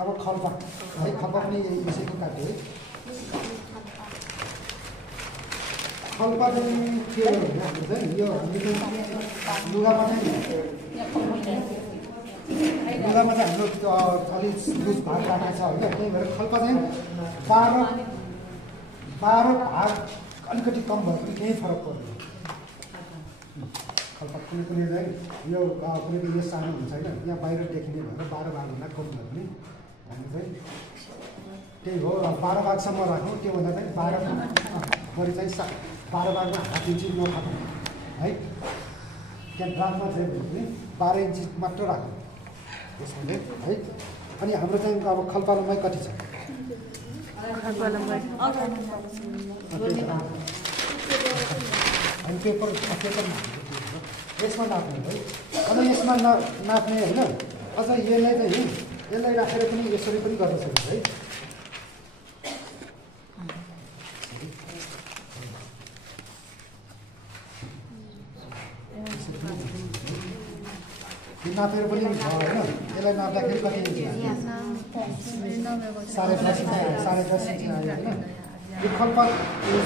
अब खल्पा है खल्पा पनि यसैको काट्यो है खल्पा चाहिँ के हो भने हाम्रो चाहिँ यो लुगामा चाहिँ हाम्रो अलिक लुज भाग राखेको छ होइन त्यही भएर खल्पा चाहिँ 12 भाग अलिकति कम भयो भने केही फरक पर्दैन खल्पा कुनै कुनै चाहिँ यो कुनै कुनै सानो हुन्छ होइन यहाँ बाहिर देखिने भएर 12 भागभन्दा कम भयो भने हामी चाहिँ त्यही हो 12 भागसम्म राखौँ त्यो भन्दा चाहिँ 12 बढी चाहिँ 12 भागमा हाफ इन्ची नथापौँ है त्यहाँ ड्राफमा चाहिँ भने 12 इन्ची मात्र राखौँ त्यसमा चाहिँ है अनि हाम्रो चाहिँ अब खल्पा लम्बाइ कति छ अनि पेपर यसमा नाप्ने है अझ यसमा नाप्ने होइन अझ यसलाई राखेर पनि यसरी पनि गर्न सकिन्छ है नापेर पनि हुन्छ होइन यसलाई नाप्दाखेरि कति इन्च साढे 10 इन्च आयो होइन यो खल्पा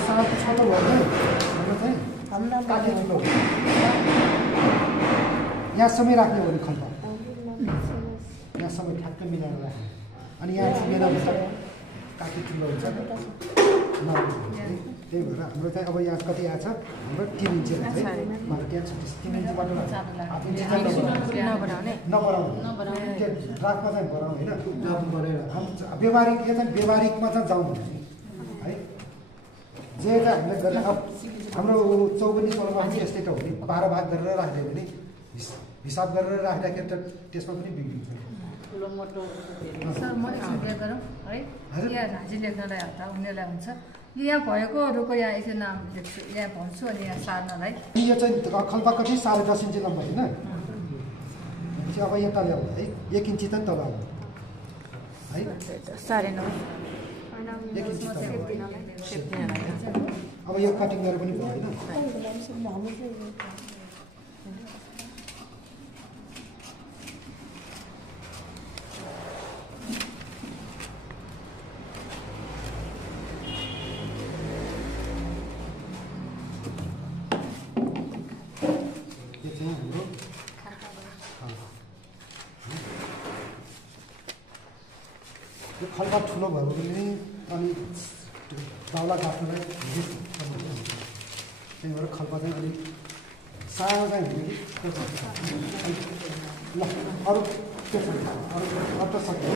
सानो छोटो भयो भने हाम्रो चाहिँ काटी ठुलो यहाँसम्म राख्ने हो भने खल्पा यहाँसम्म ठ्याक्कै मिलाएर राख्ने अनि यहाँ चुमेर हुन्छ काटी ठुलो हुन्छ त्यही भएर हाम्रो चाहिँ अब यहाँ कति आएको छ हाम्रो 3 इन्च हुन्छ है मलाई त्यहाँ 3 इन्चबाट हाफ इन्च नबढाउने ड्राफमा चाहिँ बढाउँ होइन ड्राफ बढाएर व्यवहारिक यो चाहिँ व्यवहारिकमा चाहिँ जाउँ है जे चाहिँ हामीले गर्ने अब हाम्रो चौबन्दी सोलमा पनि यस्तै त हो नि 12 भाग गरेर राख्यो भने हिसाब गरेर राख्दाखेरि त त्यसमा पनि बिग्रिन्छ सर म एकचोटि गरौँ है यहाँ झाँसी लेख्नलाई हटा उनीहरूलाई हुन्छ यहाँ भएकोहरूको यहाँ यसो नाम लेख्छु यहाँ भन्छु अनि यहाँ सार्नलाई यो चाहिँ खल्पा कति 10.5 इन्च लम्बाइ होइन अब यहाँ तल आउँछ है 1 इन्ची त तल आउँछ है 9.5 1 इन्ची अब यो कटिङ गरेर पनि भएन यो खल्पा ठुलो भयो भने अनि दाउला काट्नुलाई त्यही भएर खल्पा चाहिँ अलिक सानो चाहिँ हुने कि ल अरू के छ अरू त सक्यो